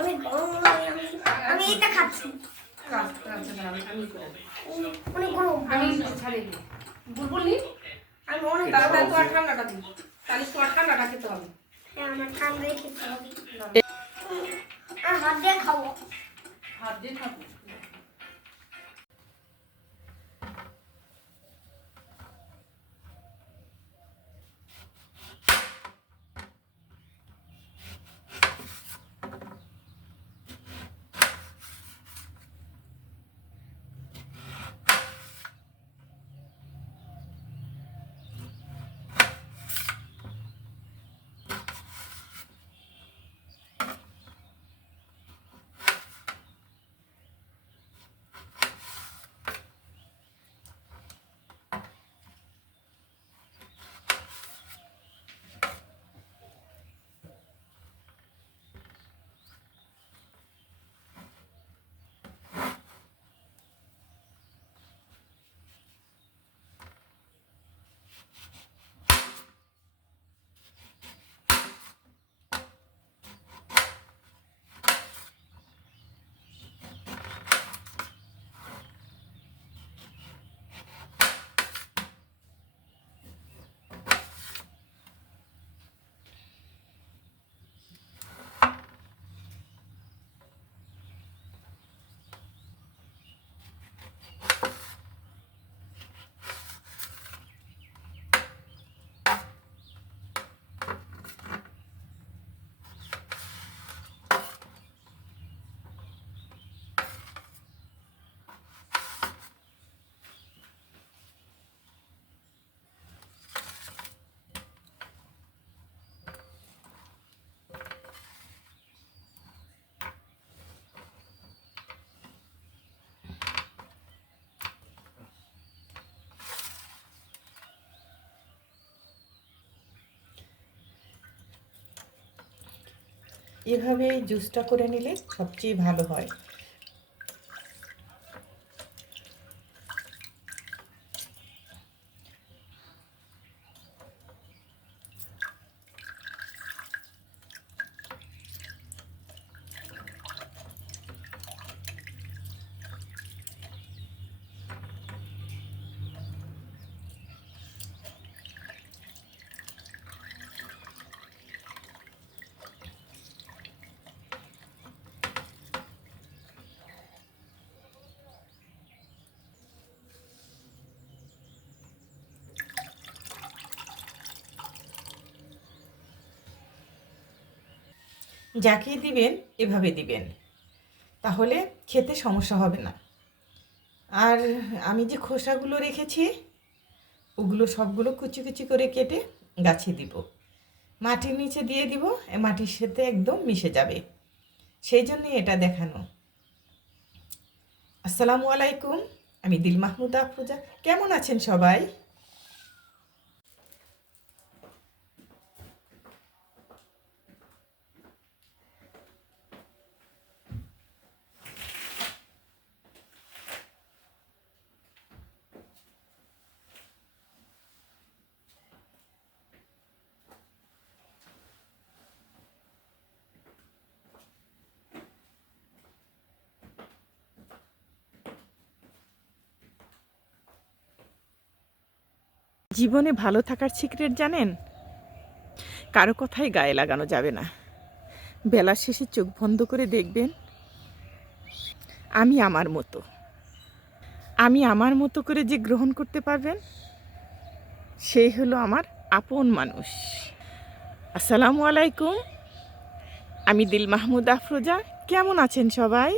অনেক গরম আমি এটা খাচ্ছি। অনেক গরম। আমি ছাড়িয়ে দিই। বুলবুল নি? আমি অনেক তাড়াতাড়ি গরম তোমার ঠান্ডাটা দিই। তাহলে তোমার ঠান্ডাটা খেতে হবে। হ্যাঁ আমার ঠান্ডায় খেতে হবে। আর হাত দিয়ে খাব। হাত দিয়ে খাব? এভাবে জুসটা করে নিলে সবচেয়ে ভালো হয়। যাকে দিবেন, এভাবে দিবেন। তাহলে খেতে সমস্যা হবে না। আর আমি যে খোসাগুলো রেখেছি, ওগুলো সবগুলো কুচি কুচি করে কেটে গাছে দিব। মাটির নিচে দিয়ে দিব মাটির সাথে একদম মিশে যাবে। সেই জন্যই এটা দেখানো। আসসালামু আলাইকুম, আমি দিল মাহমুদ আফরোজা। কেমন আছেন সবাই? জীবনে ভালো থাকার সিক্রেট জানেন? কারও কথাই গায়ে লাগানো যাবে না। বেলার শেষে চোখ বন্ধ করে দেখবেন, আমি আমার মতো। আমি আমার মতো করে যে গ্রহণ করতে পারবেন, সেই হলো আমার আপন মানুষ। আসসালামু আলাইকুম। আমি দিল মাহমুদ আফরোজা। কেমন আছেন সবাই?